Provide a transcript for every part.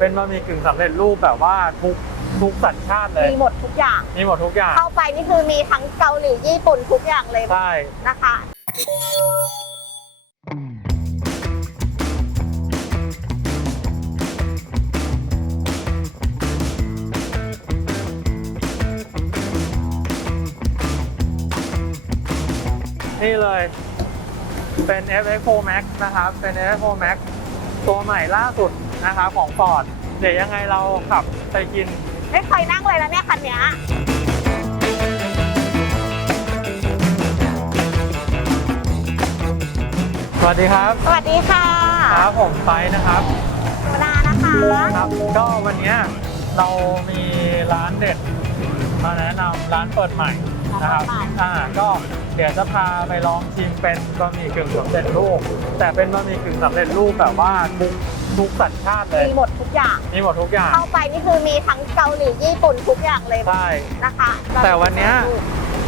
เป็นบะหมี่กึ่งสำเร็จรูปแบบว่าทุกทุกสัญชาติเลย มีหมดทุกอย่าง มีหมดทุกอย่าง เข้าไปนี่คือมีทั้งเกาหลีญี่ปุ่นทุกอย่างเลยใช่ นะคะ นี่เลย เป็น FX4 Max นะครับ เป็น FX4 Max ตัวใหม่ล่าสุด นะครับของ Ford เดี๋ยวยังไงเราขับไปกิน ไม่เคยนั่งเลยนะเนี่ยคันเนี้ยสวัสดีครับ สวัสดีค่ะครับผมไฟนะครับธรรมดานะคะครับ ก็วันเนี้ยเรามีร้านเด็ดมาแนะนำร้านเปิดใหม่นะครับอ่าก็เดี๋ยวจะพาไปลองชิมเป็นบะหมี่กึ่งสำเร็จรูป แต่เป็นบะหมี่กึ่งสำเร็จรูปแบบว่าทุก ทุกสัญชาติเลย มีหมดทุกอย่าง มีหมดทุกอย่าง เข้าไปนี่คือมีทั้งเกาหลีญี่ปุ่นทุกอย่างเลยใช่นะคะแต่วันเนี้ย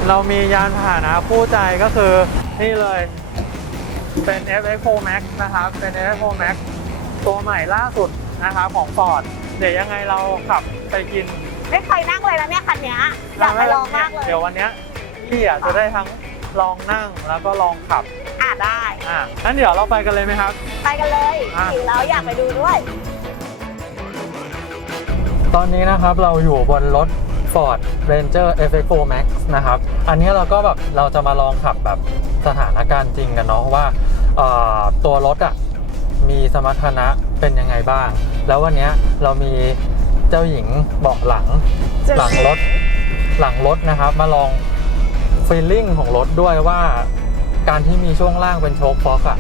เรามียานพาหนะคู่ใจก็คือนี่เลยเป็น FX4 Max นะครับ เป็น FX4 Max ตัวใหม่ล่าสุดนะครับของ Ford เดี๋ยวยังไงเราขับไปกิน ไม่เคยนั่งเลยนะเนี่ยคันเนี้ยอยากไปลองมากเลย เดี๋ยววันเนี้ยพี่อะจะได้ทั้งลองนั่งแล้วก็ลองขับ อ่าได้ อะงั้นเดี๋ยวเราไปกันเลยไหมครับ ไปกันเลยอะหิวแล้วอยากไปดูด้วย ตอนนี้นะครับเราอยู่บนรถ Ford Ranger FX4 Max นะครับ อันนี้เราก็แบบเราจะมาลองขับแบบสถานการณ์จริงกันเนาะว่าเอ่อตัวรถอะมีสมรรถนะเป็นยังไงบ้าง แล้ววันเนี้ยเรามีเจ้าหญิงเบาะหลัง เจ้าหลังรถหลังรถนะครับ มาลองฟีลลิ่งของรถด้วยว่า การที่มีช่วงล่างเป็นโชคฟ็อกอะ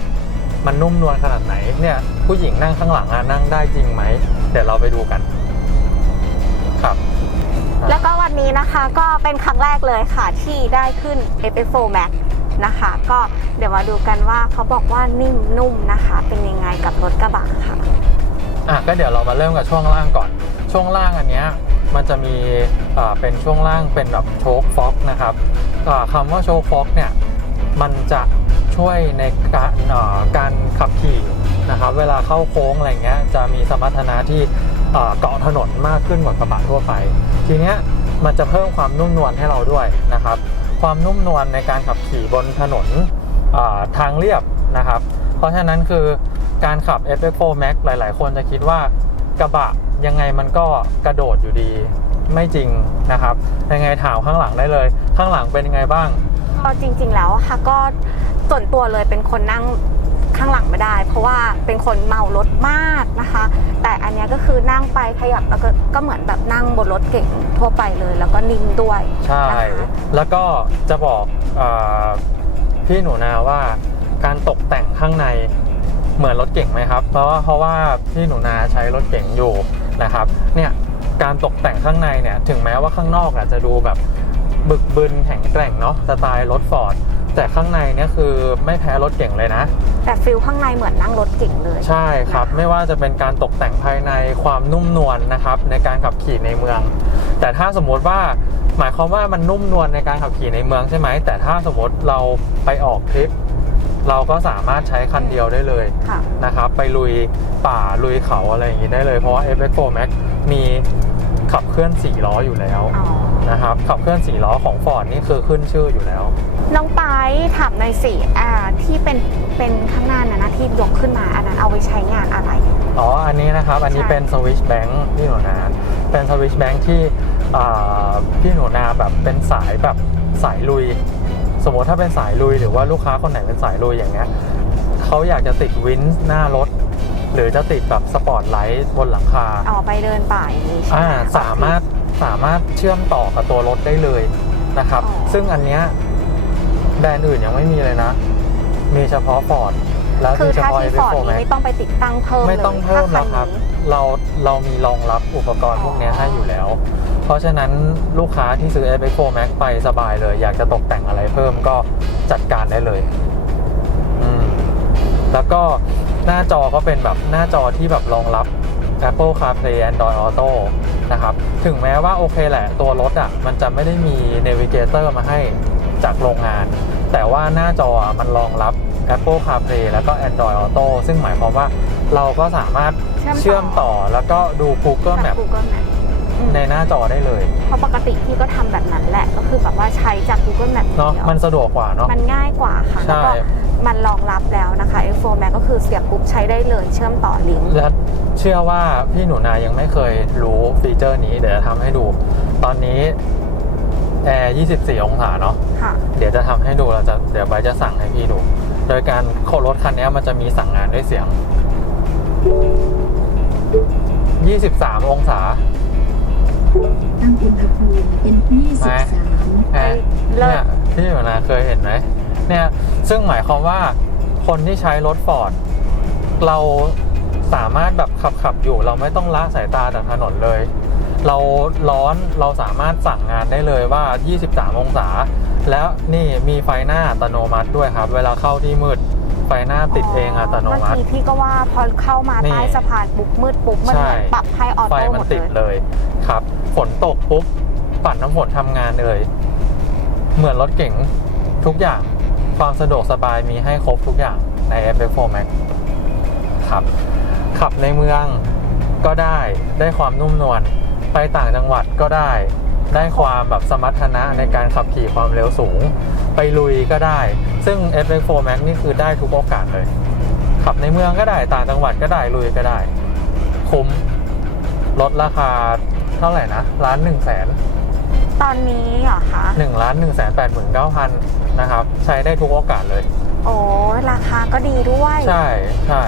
มันนุ่มนวลขนาดไหนเนี่ยผู้หญิงนั่งข้างหลังอะนั่งได้จริงไหมเดี๋ยวเราไปดูกัน ครับ แล้วก็วันนี้นะคะก็เป็นครั้งแรกเลยค่ะที่ได้ขึ้น FX4 Max นะคะ ก็เดี๋ยวมาดูกันว่าเขาบอกว่านิ่มนุ่มนะคะ เป็นยังไงกับรถกระบะค่ะอะก็เดี๋ยวเรามาเริ่มกับช่วงล่างก่อน ช่วงล่างอันเนี้ยมันจะมีอ่าเป็นช่วงล่างเป็นแบบโชคฟ็อกนะครับอ่าคำว่าโชคฟ็อกเนี่ย มันจะช่วยในการการขับขี่นะครับเวลาเข้าโค้งอะไรเงี้ยจะมีสมรรถนะที่เกาะถนนมากขึ้นกว่ากระบะทั่วไป ทีเนี้ยมันจะเพิ่มความนุ่มนวลให้เราด้วยนะครับ ความนุ่มนวลในการขับขี่บนถนนทางเรียบนะครับ เพราะฉะนั้นคือการขับ FX4 Max หลาย ๆ คนจะคิดว่ากระบะยังไงมันก็กระโดดอยู่ดีไม่จริงนะครับ ยังไงถามข้างหลังได้เลย ข้างหลังเป็นยังไงบ้าง จริง ๆ แล้วอะค่ะก็ส่วนตัวเลยเป็นคนนั่งข้างหลังไม่ได้ เพราะว่าเป็นคนเมารถมากนะคะ แต่อันเนี้ยก็คือนั่งไปขยับแล้วก็ก็เหมือนแบบนั่งบนรถเก่งทั่วไปเลย แล้วก็นิ่มด้วยใช่ นะคะแล้วก็จะบอกเออพี่หนูนาว่าการตกแต่งข้างในเหมือนรถเก่งไหมครับ เพราะว่าเพราะว่าพี่หนูนาใช้รถเก่งอยู่นะครับเนี่ยการตกแต่งข้างในเนี่ยถึงแม้ว่าข้างนอกอาจจะดูแบบ บึกบึนแข็งแกร่งเนาะสไตล์รถฟอร์ดแต่ข้างในเนี่ยคือไม่แพ้รถเก่งเลยนะ แต่ฟิลข้างในเหมือนนั่งรถเก่งเลยใช่ครับ ไม่ว่าจะเป็นการตกแต่งภายในความนุ่มนวลนะครับ ในการขับขี่ในเมือง แต่ถ้าสมมติว่าหมายความว่ามันนุ่มนวลในการขับขี่ในเมืองใช่ไหม แต่ถ้าสมมติเราไปออกทริป เราก็สามารถใช้คันเดียวได้เลยค่ะนะครับไปลุยป่าลุยเขาอะไรอย่างนี้ได้เลยเพราะว่า FX4 Max มีขับเคลื่อน4ล้ออยู่แล้วอ๋อ นะครับ ขับเคลื่อน4ล้อของ Ford นี่คือขึ้นชื่ออยู่แล้ว น้องไปถามในอยสิอ่าที่เป็นเป็นข้างหน้านะนะที่ยกขึ้นมาอันนั้นเอาไว้ใช้งานอะไร อ๋อ อันนี้นะครับ อันนี้ใช่เป็นสวิชแบงค์พี่หนูนาเป็นสวิชแบงค์ที่อ่าพี่หนูนาแบบเป็นสายแบบสายลุย สมมติถ้าเป็นสายลุยหรือว่าลูกค้าคนไหนเป็นสายลุยอย่างเงี้ยเขาอยากจะติดวินส์หน้ารถ หรือจะติดแบบสปอร์ตไลท์บนหลังคาออกไปเดินป่าอย่างนี้ใช่อ่าไหมสามารถ สามารถเชื่อมต่อกับตัวรถได้เลยนะครับอ๋อซึ่งอันเนี้ยแบรนด์อื่นยังไม่มีเลยนะ มีเฉพาะ Ford แล้วคือมีเฉถ้าพาะ ที่ FX4 ฟอร์ดนี้ Max ไม่ต้องไปติดตั้งเพิ่มไม่ต้องลยเพิ่มถ้าแล้วครับนนี้ เราเรามีรองรับอุปกรณ์พวกนี้ให้อยู่แล้ว เพราะฉะนั้นลูกค้าที่ซื้อ FX4 Max ไปสบายเลย อยากจะตกแต่งอะไรเพิ่มก็จัดการได้เลยอืมแล้วก็หน้าจอก็เป็นแบบหน้าจอที่แบบรองรับ Apple CarPlay Android Auto นะครับ ถึงแม้ว่าโอเคแหละ ตัวรถอะมันจะไม่ได้มี Navigator มาให้จากโรงงาน แต่ว่าหน้าจออะมันรองรับ Apple CarPlay แล้วก็ Android Auto ซึ่งหมายความว่าเราก็สามารถเชื่อมต่อเชื่อมต่อแล้วก็ดู Google จาก Map Google Map อืมในหน้าจอได้เลย เพราะปกติพี่ก็ทำแบบนั้นแหละ ก็คือแบบว่าใช้จาก Google Map เนาะเดียวมันสะดวกกว่าเนาะ มันง่ายกว่าค่ะ แล้วใช่ก็ มันรองรับแล้วนะคะ F4 Max ก็คือเสียบปุ๊บใช้ได้เลยเชื่อมต่อลิงก์และเชื่อว่าพี่หนูนายังไม่เคยรู้ฟีเจอร์นี้เดี๋ยวจะทำให้ดู ตอนนี้แอร์24 องศาเนาะค่ะ เดี๋ยวจะทำให้ดูเราจะเดี๋ยวใบจะสั่งให้พี่ดู โดยการโครถคันนี้มันจะมีสั่งงานด้วยเสียง 23 องศาตั้งอุณหภูมิเป็น23 แอร์เลิศ เนี่ยพี่หนูนาเคยเห็นไหม เนี่ยซึ่งหมายความว่าคนที่ใช้รถฟอร์ดเราสามารถแบบขับขับอยู่ เราไม่ต้องละสายตาจากถนนเลย เราร้อนเราสามารถสั่งงานได้เลยว่า 23 องศา แล้วนี่มีไฟหน้าอัตโนมัติด้วยครับ เวลาเข้าที่มืดไฟหน้าติดเองอัตโนมับางติทีพี่ก็ว่าพอเข้ามานี่ใต้สะพานปุ๊บมืดปุ๊บมันใช่เหมือนปรับให้ออไฟโต้หมัมนดติดเลยเลยครับ ฝนตกปุ๊บปัดน้ำฝนทำงานเลย เหมือนรถเก๋งทุกอย่าง ความสะดวกสบายมีให้ครบทุกอย่างใน FF4 Max ครับ ขับในเมืองก็ได้ได้ความนุ่มนวลไปต่างจังหวัดก็ได้ ได้ความแบบสมรรถนะในการขับขี่ความเร็วสูง ไปลุยก็ได้ ซึ่ง FX4 Max นี่คือได้ทุกโอกาสเลย ขับในเมืองก็ได้ต่างจังหวัดก็ได้ลุยก็ได้ คุ้มลดราคาเท่าไหร่นะล้านหนึ่งแสนตอนนี้เหรอคะหนึ่งล้านหนึ่งแสนแปดหมื่นเก้าพัน นะครับ ใช้ได้ทุกโอกาสเลย โอ้ราคาก็ดีด้วย ใช่ใช่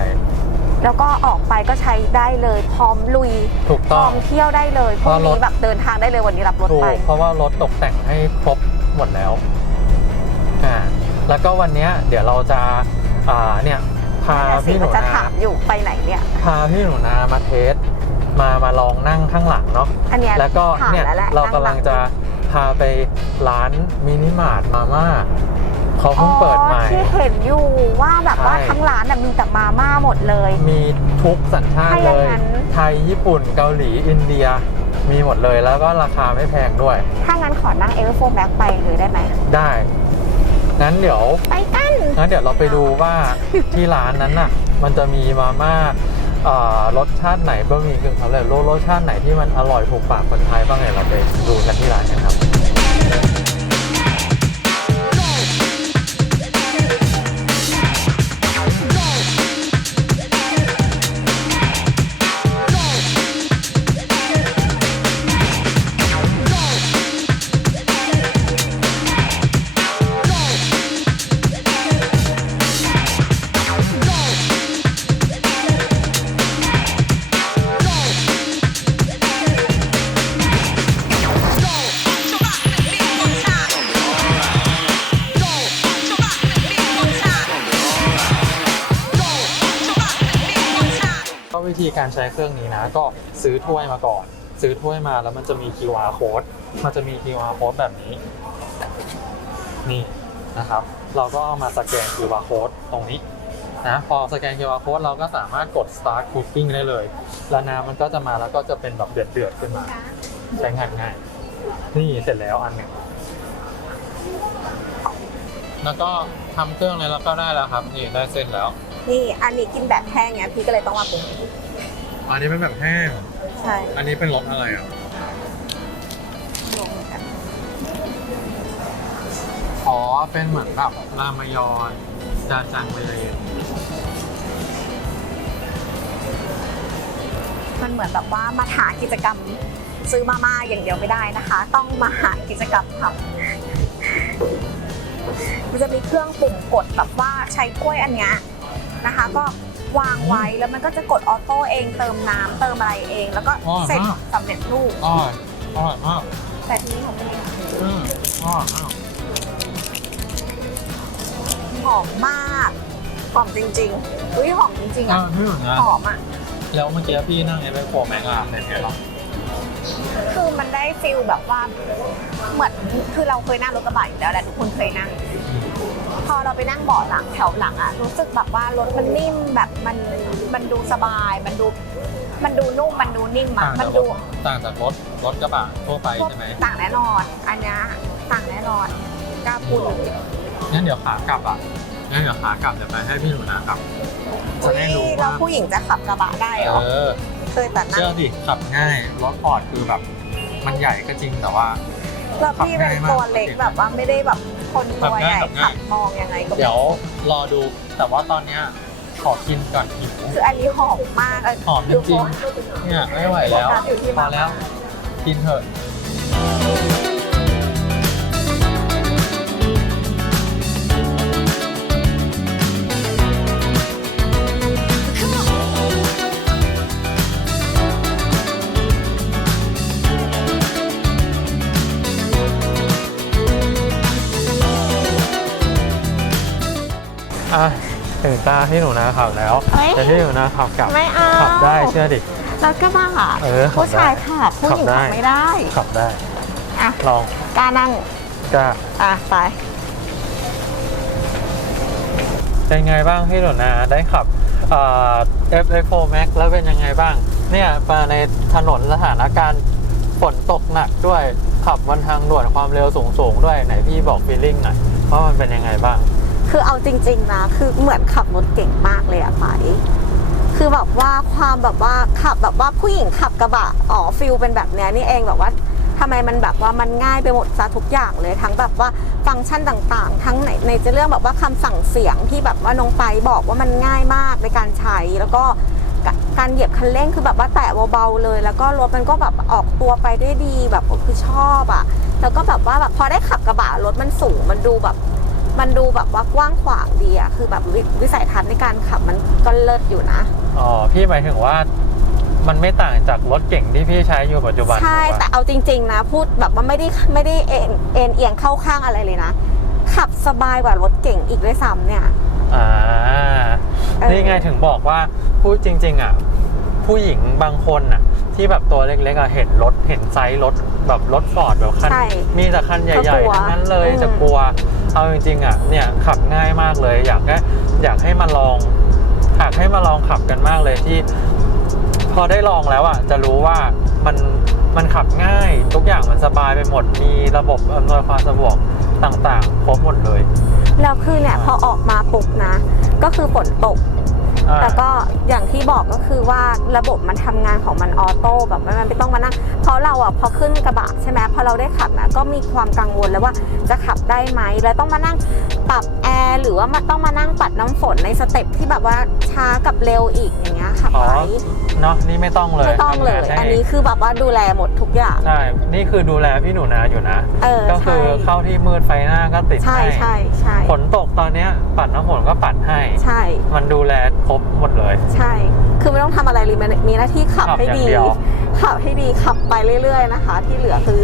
แล้วก็ออกไปก็ใช้ได้เลยพร้อมลุยถูกพต้ร้อองมเที่ยวได้เลยพรุ่งเพราะรนี้ถแบบเดินทางได้เลยวันนี้รับรถถูไป กเพราะว่ารถตกแต่งให้ครบหมดแล้วอ่าแล้วก็วันเนี้ยเดี๋ยวเราจะอ่าเนี่ยพานั่นน่ะสิพี่หนูมันจะนาถามอยู่ไปไหนเนี่ย พาพี่หนูนามาเทสมามาลองนั่งข้างหลังเนาะ อันเนี้ยแล้วก็ถามเนี่ยแล้วแหละเรากำลังจะ พาไปร้านมินิมาร์ทมาม่าเขาเพิ่งเปิดใหม่อ๋อที่เห็นอยู่ว่าแบบว่าใช่ ทั้งร้านน่ะมีแต่มาม่าหมดเลย มีทุกสัญชาติถ้าอเลย่างย นั้น ไทย ญี่ปุ่นเกาหลีอินเดีย มีหมดเลยแล้วก็ราคาไม่แพงด้วย ถ้างั้นขอนั่งเอเวอร์โฟแบ็กไปเลยได้ไหม ได้ งั้นเดี๋ยว ไปกัน งั้นเดี๋ยวเราไปดูว่าที่ร้านนั้นน่ะ มันจะมีมาม่าเอ่อ รสชาติไหนบะหมี่กึ่งสำเร็จรูปรสชาติไหนที่มันอร่อยถูกปากคนไทยบ้างเนี่ยเราไปดูกันที่ร้านกันครับ ธีการใช้เครื่องนี้นะ ก็ซื้อถ้วยมาก่อน ซื้อถ้วยมาแล้วมันจะมี QR code มันจะมี QR code แบบนี้ นี่นะครับ เราก็เอามาสแกน QR code ตรงนี้นะพอสแกน QR code เราก็สามารถกด start cooking ได้เลย แล้วน้ำมันก็จะมาแล้วก็จะเป็นแบบเดือดๆขึ้นมา ใช้งานง่าย นี่เสร็จแล้วอันหนึ่งแล้วก็ทำเครื่องเลยแล้วก็ได้แล้วครับ นี่ได้เส้นแล้ว นี่อันนี้กินแบบแห้งไงพี่ก็เลยต้องมาปรุง อันนี้เป็นแบบแห้ง ใช่อันนี้เป็นรสอะไรอะ ลงกันอ๋อ เป็นเหมือนแบบรามยอนจาจังเลยมันเหมือนแบบว่ามาหากิจกรรมซื้อมาม่าอย่างเดียวไม่ได้นะคะ ต้องมาหากิจกรรมทำมันจะมีเครื่องปุ่มกดแบบว่าใช้ถ้วยอันเนี้ยนะคะ ก็ วางไว้แล้วมันก็จะกดออโต้เองเติมน้ำเติมอะไรเอง แล้วก็เสร็จสำเร็จรูป อร่อยอร่อยมากแต่ที่นี่เขาไม่ได้อืมอร่อยมากหอมมากหอมจริงๆอุ้ยหอมจริงๆอ่าอะพี่เหมือนกันหอมอะ แล้วเมื่อกี้พี่นั่งไอ้ไปโฟแมงอะเป็นไงบ้างคือมันได้ฟิลแบบว่าเหมือนคือเราเคยนั่งรถกระบะอยู่แล้วแหละทุกคนเคยนั่งพอ เราไปนั่งเบาะหลังแถวหลังอะรู้สึกแบบว่ารถมันนิ่มแบบมันมันดูสบาย มันดูมันดูนุ่มมันดูนิ่มอะต่างมัจานกรดูถต่างจากรถรถกระบะทั่วไปใช่ไหมต่างแน่นอน อันเนี้ยต่างแน่นอนกล้าพูดเลยงั้นเดี๋ยวขากลับอะงั้นเดี๋ยวขากลับเดี๋ยวไปให้พี่หนูนะครับจะได้รู้เราว่าผู้หญิงจะขับกระบะได้เหรอเออ เคยแต่นั่เชื่องดิขับง่ายรถฟอร์ดคือแบบ มันใหญ่ก็จริงแต่ว่า เราพี่เป็นตัวเล็กแบบว่าไม่ได้แบบ คนตัวใหญ่ขับง่ายขับง่ายขับมองยังไงก็ไม่เดี๋ยวรอดูแต่ว่าตอนเนี้ยขอกินก่อนหิว คืออันนี้หอมมากะหอมจริงๆ เนี่ยไม่ไหวแล้วโฟกัสอยู่ที่พมาอแล้ว กินเถอะ อะถึงตาที่หนูนาขับแล้วเฮ้ยแต่ที่หนูนาขับกลับไม่เอา ขับได้เชื่อดิ แล้วก็บ้าเออขับได้ผู้ชายขับผู้หญิงขับได้ขับไม่ได้ขับได้ อะลองกล้านั่งก็อะไป เป็นไงบ้างพี่หนูนาได้ขับเอ่อ F4 Max แล้วเป็นยังไงบ้าง เนี่ยมาในถนนสถานการณ์ฝนตกหนักด้วยขับบนทางด่วนความเร็วสูงๆด้วยไหนพี่บอกฟีลลิ่งหน่อยว่ามันเป็นยังไงบ้าง คือเอาจริง ๆ นะ คือเหมือนขับรถเก่งมากเลยอะไปคือแบบว่าความแบบว่าขับแบบว่าผู้หญิงขับกระบะอ๋อฟิลเป็นแบบเนี้ยนี่เองแบบว่าทำไมมันแบบว่ามันง่ายไปหมดซะทุกอย่างเลยทั้งแบบว่าฟังก์ชันต่างๆ ทั้งในในจะเรื่องแบบว่าคำสั่งเสียงที่แบบว่าน้องไปบอกว่ามันง่ายมากในการใช้แล้วก็การเหยียบคันเร่งคือแบบว่าแตะเบาๆเลย แล้วก็รถมันก็แบบออกตัวไปได้ดีแบบคือชอบอะแล้วก็แบบว่าแบบพอได้ขับกระบะรถมันสูงมันดูแบบ มันดูแบบว่ากว้างขวางดีอะคือแบบวิวิสัยทัศน์ในการขับมันก็เลิศอยู่นะ อ๋อ พี่หมายถึงว่ามันไม่ต่างจากรถเก่งที่พี่ใช้อยู่ปัจจุบัน ใช่ถูกปะแต่เอาจริง ๆ นะ พูดแบบว่าไม่ได้ไม่ได้เอ็นเอ็นเอียงเข้าข้างอะไรเลยนะ ขับสบายกว่ารถเก่งอีกด้วยซ้ำเนี่ย อ่าเออนี่ไงถึงบอกว่าพูดจริง ๆ อะ ผู้หญิงบางคนอะ ที่แบบตัวเล็กๆอะเห็นรถเห็นไซส์รถแบบรถฟอร์ดแบบคันใช่มีแต่คันใหเขาญ่กลัวๆทั้งนั้นเลยอืมจะกลัว เอาจริงๆอะเนี่ยขับง่ายมากเลย อยากให้อยากให้มาลองอยากให้มาลองขับกันมากเลยที่ พอได้ลองแล้วอะจะรู้ว่ามันมันขับง่าย ทุกอย่างมันสบายไปหมดมีระบบอำนวยความสะดวกต่างๆครบหมดเลย แล้วคือเนี่ยพอออกมาปุ๊บนะ ก็คือฝนตก อ่า แต่ก็อย่างที่บอกก็คือว่าระบบมันทำงานของมันออโต้แบบว่ามันไม่ต้องมานั่งเพราะเราอะพอขึ้นกระบะใช่ไหมพอเราได้ขับนะก็มีความกังวลแล้วว่าจะขับได้ไหมแล้วต้องมานั่งปรับแอร์หรือว่ามาต้องมานั่งปัดน้ำฝนในสเต็ปที่แบบว่าช้ากับเร็วอีกอย่างเงี้ยค่ะอ๋อ ไปเนาะนี่ไม่ต้องเลยไม่ต้องเลย ทำงาให้อันนี้คือแบบว่าดูแลหมดทุกอย่าง ใช่ นี่คือดูแลพี่หนูนาอยู่นะ เออก็คืใช่อเข้าที่มืดไฟหน้าก็ติดใช่ให้ใช่ใช่ฝนตกตอนเนี้ยปัดน้ำฝนก็ปัดให้ ใช่ มันดูแลครบหมดเลย ใช่ คือไม่ต้องทำอะไรเลยมันมีหน้าที่ขับขับให้อย่างดีเดียวขับให้ดีขับไปเรื่อยๆนะคะ ที่เหลือคือ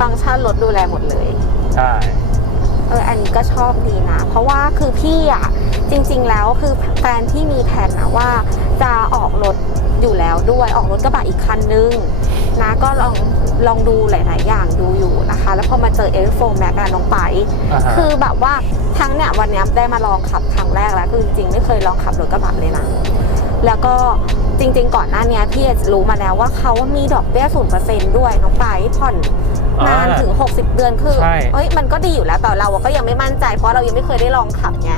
ฟังก์ชันรถดูแลหมดเลย ใช่เอออันนี้ก็ชอบดีนะ เพราะว่าคือพี่อะจริง ๆ แล้วคือแฟนที่มีแผนนะว่าจะออกรถอยู่แล้วด้วยออกรถกระบะอีกคันนึงนะก็ลองลองดูหลาย ๆ อย่างดูอยู่นะคะ แล้วพอมาเจอ F4 Max กับน้องไปอ่าฮะคือแบบว่า ทั้งเนี่ยวันเนี้ยได้มาลองขับครั้งแรกแล้วคือจริงๆไม่เคยลองขับรถกระบะเลยนะแล้วก็จริง ๆ ก่อนหน้าเนี้ยพี่รู้มาแล้วว่าเขามีดอกเบี้ยศูนเปอร์เซ็นต์ด้วยน้องไปผ่อนนานถึง 60 เดือนคือใช่เอ้ยมันก็ดีอยู่แล้วแต่เราอะก็ยังไม่มั่นใจเพราะเรายังไม่เคยได้ลองขับไง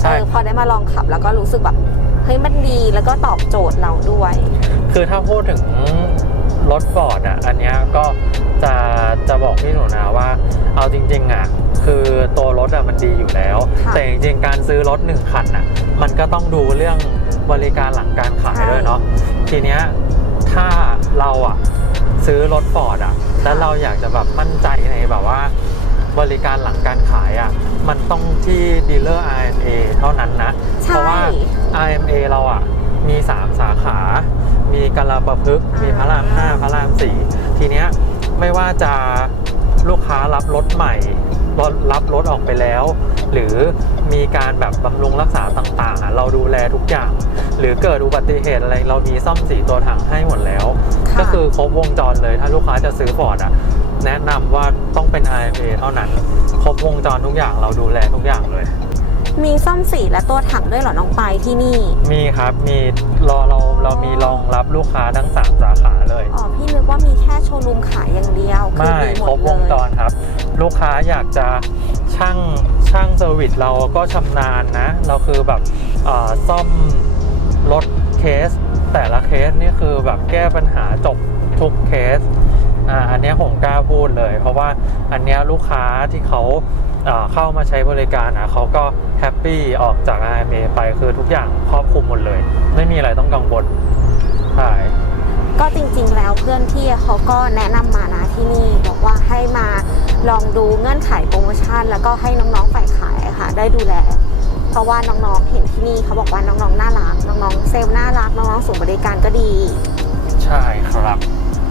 ใช่เออพอได้มาลองขับแล้วก็รู้สึกแบบเฮ้ยมันดีแล้วก็ตอบโจทย์เราด้วย คือถ้าพูดถึงรถฟอร์ดอะอันเนี้ยก็ จะจะบอกพี่หนูนาว่า เอาจริงๆอะคือตัวรถอะมันดีอยู่แล้ว ค่ะแต่จริงๆการซื้อรถหนึ่งคันอะมันก็ต้องดูเรื่องบริการหลังการขายใช่ ด้วยเนาะทีเนี้ยถ้าเราอะซื้อรถฟอร์ดอะแล้วเราอยากจะแบบมั่นใจในแบบว่า บริการหลังการขายอะมันต้องที่ดีลเลอร์ RMA เท่านั้นนะ เพใช่ ราะว่า RMA เราอะมี 3 สาขา มีกาลาประพฤกษ์มีพระราม5พระราม4ทีเนี้ย ไม่ว่าจะลูกค้ารับรถใหม่รถรับรถออกไปแล้ว หรือมีการแบบบำรุงรักษาต่างๆอะเราดูแลทุกอย่าง หรือเกิดอุบัติเหตุอะไรเรามีซ่อมสีตัวถังให้หมดแล้วค่ะก็คือครบวงจรเลยถ้าลูกค้าจะซื้อฟอร์ดอะแนะนำว่าต้องเป็น RMA เท่านั้น ครบวงจรทุกอย่างเราดูแลทุกอย่างเลย มีซ่อมสีและตัวถังด้วยเหรอน้องไปที่นี่ มีครับมีรอเรา เรามีรองรับลูกค้าทั้ง 3 สาขาเลย อ๋อ พี่นึกว่ามีแค่โชว์รูมขายอย่างเดียวคือไม่มีหมครดบเลวงจยรครับ ลูกค้าอยากจะใช้ช่างช่างเซอร์วิสเราก็ชำนาญนะ เราคือแบบเอ่อซ่อมรถเคส แต่ละเคสนี่คือแบบแก้ปัญหาจบทุกเคส อ่าอันเนี้ยผมกล้าพูดเลย เพราะว่าอันเนี้ยลูกค้าที่เขาเอ่อเข้ามาใช้บริการอะเขาก็แฮปปี้ออกจาก RMA ไปคือทุกอย่างครอบคลุมหมดเลย ไม่มีอะไรต้องกังวลใช่ก็จริงๆ แล้วเพื่อนพี่เขาก็แนะนำมานะที่นี่บอกว่าให้มาลองดูเงื่อนไขโปรโมชั่น แล้วก็ให้น้องๆฝ่ายขายอะค่ะ ได้ดูแล เพราะว่าน้องๆเห็นที่นี่เขาบอกว่าน้องๆน่ารักน้องๆเซลล์น่ารักน้องๆสูงบริการก็ดี ใช่ครับ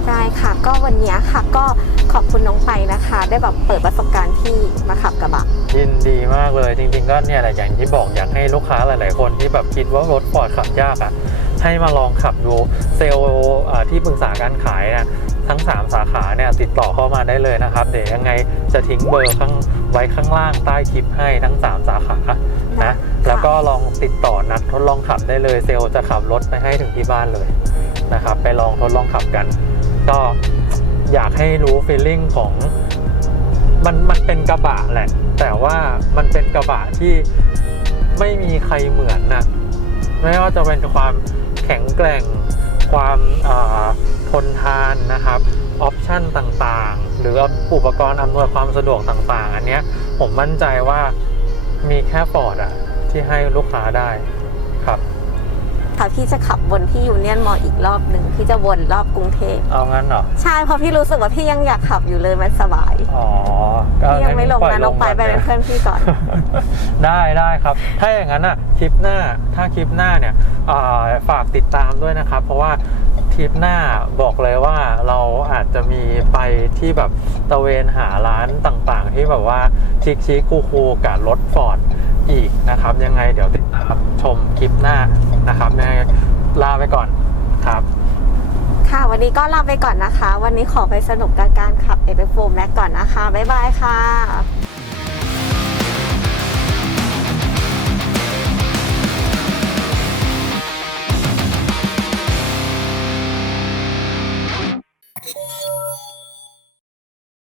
ได้ค่ะ ก็วันนี้ค่ะก็ขอบคุณน้องไปนะคะ ได้แบบเปิดประสบการณ์ที่มาขับกระบะยินดีมากเลยจริงๆก็เนี่ยแหละอย่างที่บอกอยากให้ลูกค้าหลาย ๆ คนที่แบบคิดว่ารถฟอร์ดขับยากอะ่ะให้มาลองขับดูเซลล์เอ่อที่ปรึกษาการขายนะทั้ง 3 สาขาเนี่ยติดต่อเข้ามาได้เลยนะครับ เดี๋ยวยังไงจะทิ้งเบอร์ข้างไว้ข้างล่างใต้คลิปให้ทั้ง 3 สาขานะแล้วก็ลองติดต่อนัดทดลองขับได้เลยเซลล์จะขับรถไปให้ถึงที่บ้านเลยนะครับไปลองทดลองขับกัน ก็อยากให้รู้ฟีลลิ่งของมันมันเป็นกระบะแหละ แต่ว่ามันเป็นกระบะที่ไม่มีใครเหมือนนะไม่ว่าจะเป็นความแข็งแกร่ง ความทนทานนะครับออปชันต่างๆ หรืออุปกรณ์อำนวยความสะดวกต่างๆ อันเนี้ยผมมั่นใจว่ามีแค่ฟอร์ดอะที่ให้ลูกค้าได้ ค่ะ พี่จะขับวนที่ยูเนียนมอลล์อีกรอบหนึ่งพี่จะวนรอบกรุงเทพเอางั้นเหรอ ใช่เพราะพี่รู้สึกว่าพี่ยังอยากขับอยู่เลยมันสบาย อ๋อก็พี่ยังไม่ลงปอนะน้องไปก่ไปเป็นยเพื่อนพี่ก่อน ได้ได้ครับ ถ้าอย่างนั้นอะคลิปหน้าถ้าคลิปหน้าเนี่ยอ่าฝากติดตามด้วยนะครับ เพราะว่าคลิปหน้าบอกเลยว่าเราอาจจะมีไปที่แบบตะเวนหาร้านต่างๆ ที่แบบว่าชิคชิคคูคูๆกับรถฟอร์ด อีกนะครับ ยังไงเดี๋ยวติดตามชมคลิปหน้านะครับยังไงลาไปก่อนครับ ค่ะ วันนี้ก็ลาไปก่อนนะคะ วันนี้ขอไปสนุกกับการขับเอเ o 4 Max ก่อนนะคะ บ๊ายบายค่ะ